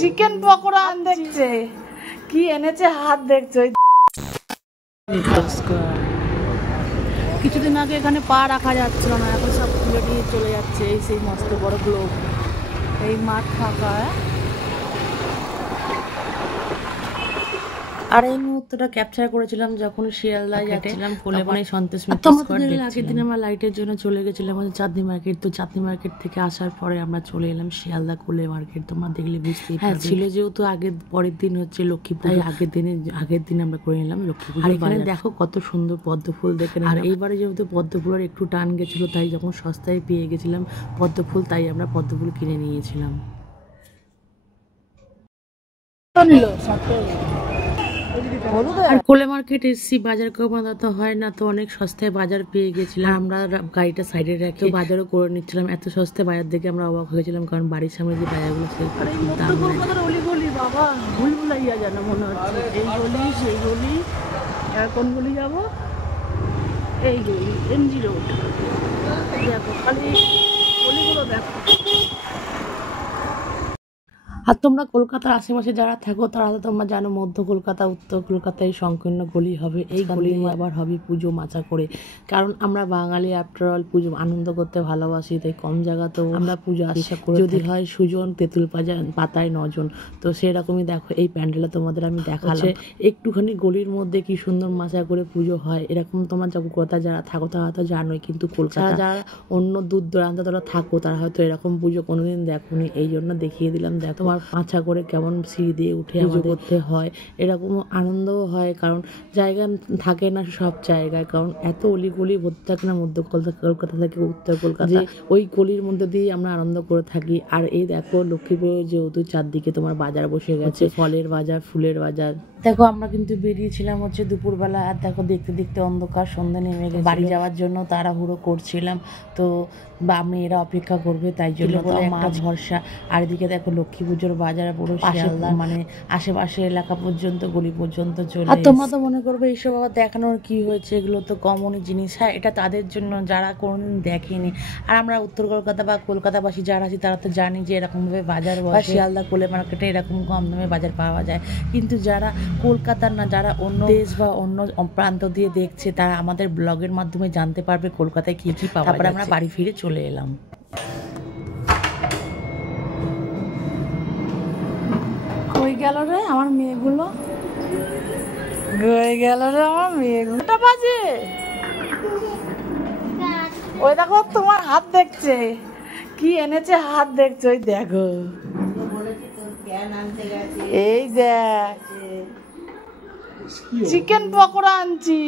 Chicken pakora আন দেখছে, কি এনেছে হাত দেখছে। কিছুদিন আগে এখানে পা রাখা যাচ্ছিল না, এখন সব খুলে দিয়ে চলে যাচ্ছে। এই সেই মস্ত বড় গ্লোব, এই মাঠ ফাঁকা। আর এই মুহূর্তটা ক্যাপচার করেছিলাম যখন শিয়ালদায় যাচ্ছিলাম কোলেবনে সন্তোষ মিত্র স্কোয়ার দেখছিলাম। আগের দিন আমরা লাইটের জন্য চলে গেছিলাম চাঁদনি মার্কেট। তো চাঁদনি মার্কেট থেকে আসার পরে আমরা চলে এলাম শিয়ালদা কোলে মার্কেট। তোমরা দেখলে বুঝতেই পারবে। ছিল যেহেতু আগের পরের দিন হচ্ছে লক্ষ্মী পুজো, আগের দিন আমরা করে নিলাম লক্ষ্মী পুজো। আর এখানে দেখো কত সুন্দর পদ্ম ফুল দেখে। আর এইবারে যেহেতু পদ্ম ফুলের একটু টান গেছিল, তাই যখন সস্তায় পেয়ে গেছিলাম পদ্ম ফুল, তাই আমরা পদ্ম ফুল কিনে নিয়েছিলাম। আর কোলে মার্কেট এসছি, বাজার কমানো তো হয় না, তো অনেক সস্তায় বাজার পেয়ে গেছিলাম। আমরা গাড়িটা সাইডে রেখে বাজারও করে নিচ্ছিলাম। এত সস্তায় বাজার দেখে আমরা অবাক হয়েছিলাম, কারণ বাড়ির সামনে যে বাজারগুলো অলি বাবা ভুলভুলাইয়া যেন মনে হচ্ছে। এই গলি সেই গলি, কোন গলি যাবো? এই গলি এমজি রোড। দেখো খালি গলিগুলো দেখো। আর তোমরা কলকাতার আশেপাশে যারা থাকো তারা তো তোমরা জানো মধ্য কলকাতা উত্তর কলকাতায় সংকীর্ণ গলি হবে। এই গলি আবার হবে পুজো মাচা করে, কারণ আমরা বাঙালি আফটার অল পুজো আনন্দ করতে ভালোবাসি, তাই কম জায়গাতেও আমরা পুজো আশা করি। যদি হয় সুজন তেঁতুল পাতায় 9 জন, তো সেরকমই দেখো এই প্যান্ডেলটা তোমাদের আমি দেখালাম। একটুখানি গলির মধ্যে কি সুন্দর মাচা করে পুজো হয়। এরকম তোমার কলকাতা যারা থাকো তারা তো জানোই, কিন্তু কলকাতা যারা অন্য দূর দূরান্ত তারা থাকো তারা হয়তো এরকম পুজো কোনোদিন দেখোনি, এই জন্য দেখিয়ে দিলাম। দেখো তোমার মাচা করে কেমন সিঁড়ি দিয়ে উঠে পুজো করতে হয়। এরকম আনন্দও হয়, কারণ জায়গা থাকে না সব জায়গায়, কারণ এত অলিগলি ভর্তি থাকে না মধ্য কলকাতা থেকে উত্তর কলকাতা, ওই গলির মধ্যে দিয়ে আমরা আনন্দ করে থাকি। আর এই দেখো লক্ষ্মী পুজো যেহেতু চারদিকে তোমার বাজার বসে গেছে, ফলের বাজার ফুলের বাজার। দেখো আমরা কিন্তু বেরিয়েছিলাম হচ্ছে দুপুরবেলা, আর দেখো দেখতে দেখতে অন্ধকার সন্ধ্যা নেমে গেছে। বাড়ি যাওয়ার জন্য তাড়াহুড়ো করছিলাম, তো মেয়েরা অপেক্ষা করবে তাই জন্য একটা ভরসা। আর এদিকে দেখো লক্ষ্মী পুজোর বাজার পুরো শিয়ালদা মানে আশেপাশে এলাকা পর্যন্ত গলি পর্যন্ত চলে। আর তোমরা তো মনে করবে এইসব আবার দেখানোর কি হয়েছে, এগুলো তো কমনই জিনিস। হ্যাঁ, এটা তাদের জন্য যারা কোনোদিন দেখেনি। আর আমরা উত্তর কলকাতা বা কলকাতাবাসী যারা আছি তারা তো জানি যে এরকমভাবে বাজার বসে, শিয়ালদা কোলে মার্কেটে এরকম কম দামে বাজার পাওয়া যায়। কিন্তু যারা কলকাতার না, যারা অন্য দেশ বা অন্য প্রান্ত দিয়ে দেখছে, তারা আমাদের ব্লগের মাধ্যমে জানতে পারবে কলকাতায় কি কি পাওয়া যায়। তারপরে আমরা বাড়ি ফিরে চলে এলাম। কই গেল রে আমার মেয়েগুলো, কই গেল রে আমার মেয়েগুলো? কটা বাজে? ওই দেখো তোমার হাত দেখছে, কি এনেছে হাত দেখছে, ওই দেখো। এই দেখ চিকেন পকোড়া আনছি।